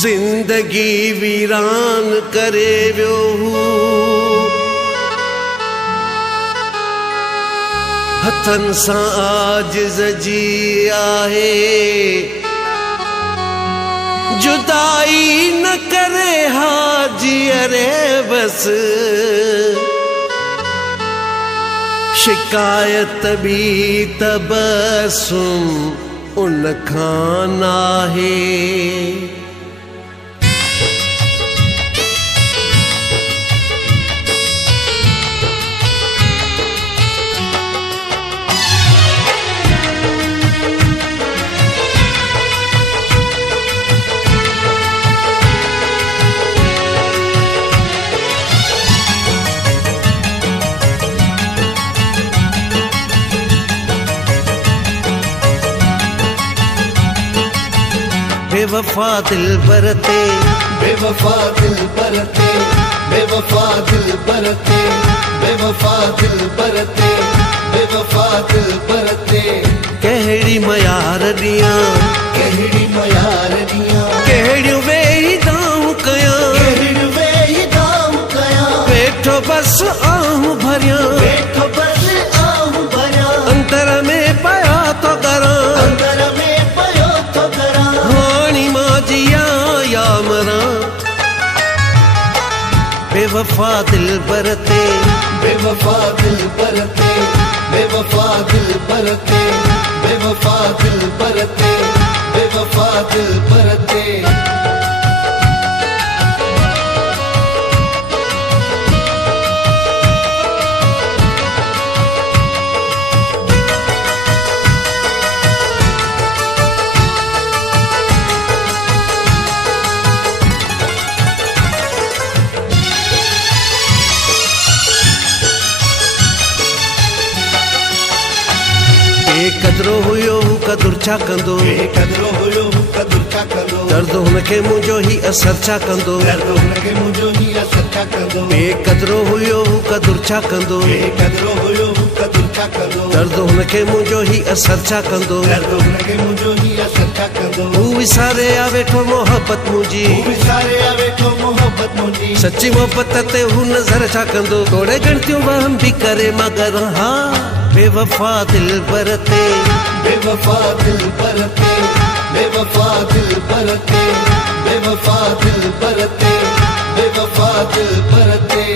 जिंदगी वीरान करे वियो हथन सां आजिज़ जी आहे जुदाई न करे हाजी अरे बस शिकायत भी तबसुम उन खां नाहे बेवफा दिल बरते बेवफा दिल बरते बेवफा दिल बरते बेवफा दिल बरते बेवफा दिल बरते कहड़ी मयार दिया कहड़ी मयार दिया कहड़ी वेही दाऊं कया कहड़ी वेही दाऊं कया बैठो बस आहूं भरिया बैठो बस आहूं भरिया अंतर में पया तो करा अंतर में पयो तो करा या मरा बेवफा दिल बरते बेवफा दिल बरते बेवफा दिल बरते बेवफा दिल बरते बेवफा दिल बरते कदरो हुयो कदुर छा कंदो कदरो हुयो कदुर छा कंदो दर्द हुनखे मुंहिंजो ही असर छा कंदो दर्द हुनखे मुंहिंजो ही असर छा कंदो बेकदरो हुयो कदुर छा कंदो कदरो हुयो कदुर छा कंदो दर्द हुनखे मुंहिंजो ही असर छा कंदो दर्द हुनखे मुंहिंजो ही असर छा कंदो हू विसारे आ वेठो मोहब्बत मुंहिंजी हू विसारे आ वेठो मोहब्बत मुंहिंजी सच्ची मोहब्बत ते हू नज़र छा कंदो तोड़े गणतियूं वहम भी करे मगर हा बेवफा दिल बरते बेवफा दिल बरते बेवफा दिल बरते बेवफा दिल बरते बेवफा दिल बरते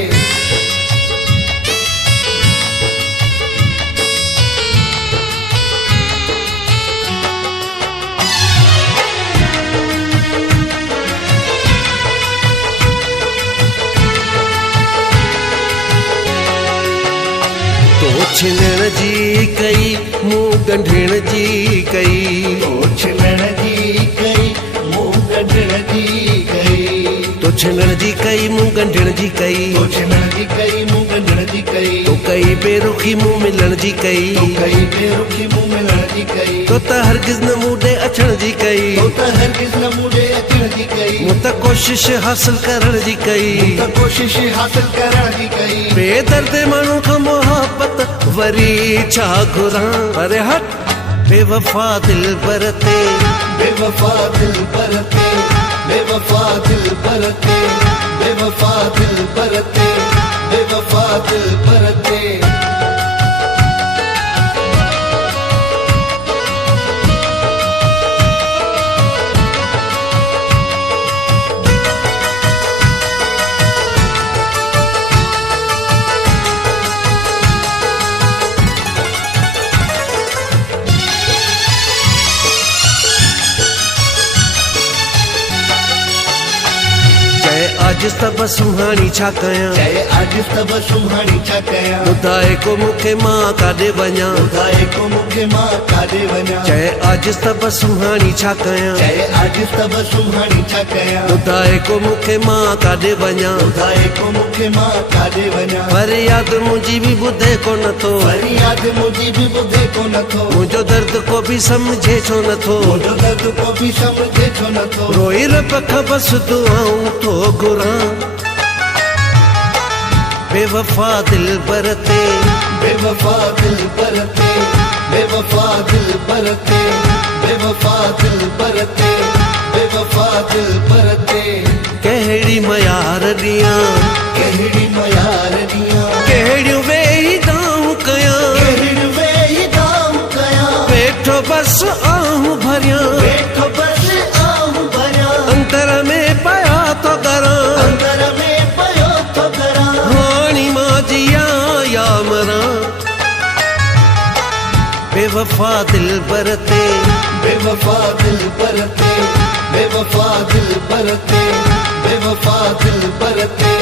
छिनण जी कई मुंह गंढिण जी कई छिनण जी कई मुंह गंढिण जी कई तो छिनण जी कई मुंह गंढिण जी कई छिनण जी कई मुंह गंढिण जी कई तो कई बेरुखी मुंह मिलण जी कई कई बेरुखी मुंह मिलण जी कई तो त हरगिज़ न मूंडे अचण जी कई तो त हरगिज़ न मूंडे अचण जी कई मूं त कोशिश हासिल करण जी कई त कोशिश हासिल करण जी कई बेदर्द माण्हू खां मोहब्बत वरी छा घुरां अरे हट बेवफा दिल बरते बेवफा दिल बरते बेवफा दिल बरते बेवफा दिल बरते बेवफा दिल बरते आज तब सुहानी छा कयां आज तब सुहानी छा कयां ॿुधाए को मूंखे मां काॾे वञां ॿुधाए को मूंखे मां काॾे वञा चए अॼु त बस सुहाणी छा कयां चए अॼु त बस सुहाणी छा कयां ॿुधाए को मूंखे मां काॾे वञा ॿुधाए को मूंखे मां काॾे वञा फरियाद मुंहिंजी बि ॿुधे को नथो फरियाद मुंहिंजी बि ॿुधे को नथो मुंहिंजो दर्द को बि सम्झे छो नथो मुंहिंजो दर्द को बि सम्झे छो नथो रोई रब खां बस दुआऊं तो घुरां बेवफा दिल बरते बेवफा दिल बरते बेवफा दिल बरते बेवफा दिल बरते बेवफा दिल बरते कहिड़ी मयार ॾियां कहिड़ी मयार ॾियां कहिड़ियूं वेही दाऊं कयां कहिड़ियूं वेही दाऊं कयां वेठो बस आहूं भरियां वेठो बस आहूं भरियां अंतर में पया तो करां अंदर में पयो थो करां हाणी मां जियां या मरां बेवफा दिल बरते बेवफा दिल बरते बेवफा दिल बरते बेवफा दिल बरते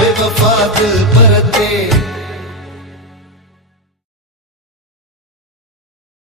बेवफा दिल बरते